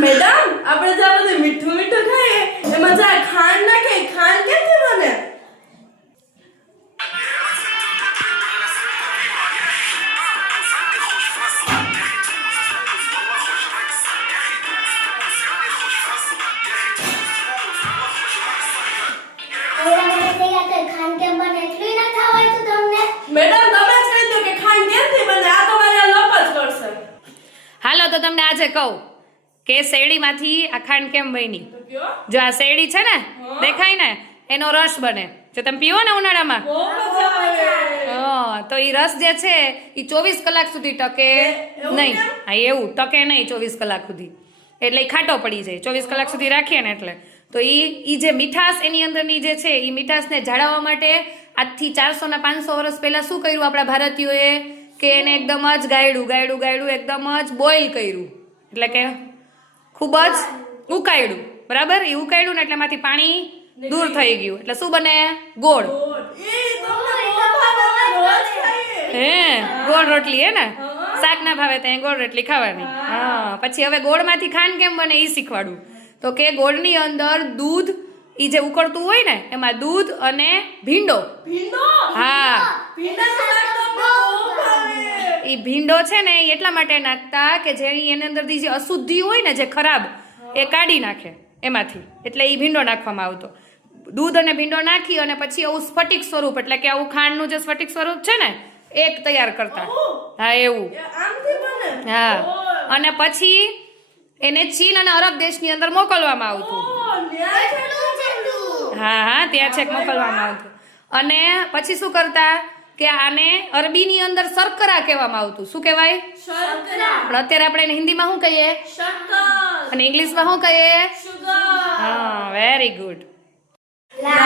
Madam આપણે જે આ બધું મીઠું મીઠું ખાઈએ એમાં જે ખાંડ નાખે ખાંડ કેમથી બને? મેડમ તમે જ કહી દો કે ખાંડ કેમથી બને, આ તો મારી લપ જ કરશે. હાલો તો તમને આજે કહું કે શેરડીમાંથી આ ખાંડ કેમ બની. તો કયો? જો આ શેરડી છે ને, દેખાય ને, એનો રસ બને. જો તમે પીવો ને ઉનાળામાં, બહુ મજા આવે. તો એ રસ જે છે એ 24 કલાક સુધી ટકે એવું નહીં. કેમ? હા એવું ટકે નહીં 24 કલાક સુધી, એટલે એ ખાટો પડી જાય 24 કલાક સુધી રાખીએ ને એટલે. તો એ જે મીઠાશ એની અંદરની જે છે એ મીઠાશને જાળવવા માટે આજથી 400 ને 500 વર્ષ પહેલા શું કર્યું આપણા ભારતીયોએ કે એને એકદમ જ ગાયડું એકદમ જ બોઇલ કર્યું, એટલે કે ખૂબ જ ઉકાળ્યું. બરાબર, એ ઉકાળ્યું ને એટલે એમાંથી પાણી દૂર થઈ ગયું, એટલે શું બને? ગોળ. એ તમને બહુ ભાવે, રોજ ખાઈએ. ગોળ રોટલી હે ને, શાક ના ભાવે ત્યાં ગોળ રોટલી ખાવાની. હા, પછી હવે ગોળમાંથી ખાંડ કેમ બને એ શીખવાડું. તો કે ગોળની અંદર દૂધ, ઈ જે ઉકળતું હોય ને એમાં દૂધ અને ભીંડો. ભીંડો? હા, ભીંડાનું શાક તો અમને બહુ ભાવે. ઈ ભીંડો છે ને એ એટલા માટે નાખતા કે જેની એની અંદરથી જે અશુદ્ધિ હોય ને, જે ખરાબ, એ કાઢી નાખે એમાંથી, એટલે ઈ ભીંડો નાખવામાં આવતો. દૂધ અને ભીંડો નાખી અને પછી આવું સ્ફટિક સ્વરૂપ, એટલે કે આવું ખાંડનું જે સ્ફટિક સ્વરૂપ છે ને એક તૈયાર કરતા. હા એવું. આમથી બને? હા, અને પછી એને ચીન અને અરબ દેશની અંદર મોકલવામાં આવતું. હા, ત્યાં છેક મોકલવામાં આવતું. અને પછી શું કરતા કે આને અરબીની અંદર શર્કરા કહેવામાં આવતું. શું કહેવાય? શર્કરા. પણ અત્યારે આપણે એને હિન્દીમાં શું કહીએ શક્કર. અને ઇંગ્લિશમાં શું કહીએ? સુગર. હા, વેરી ગુડ. La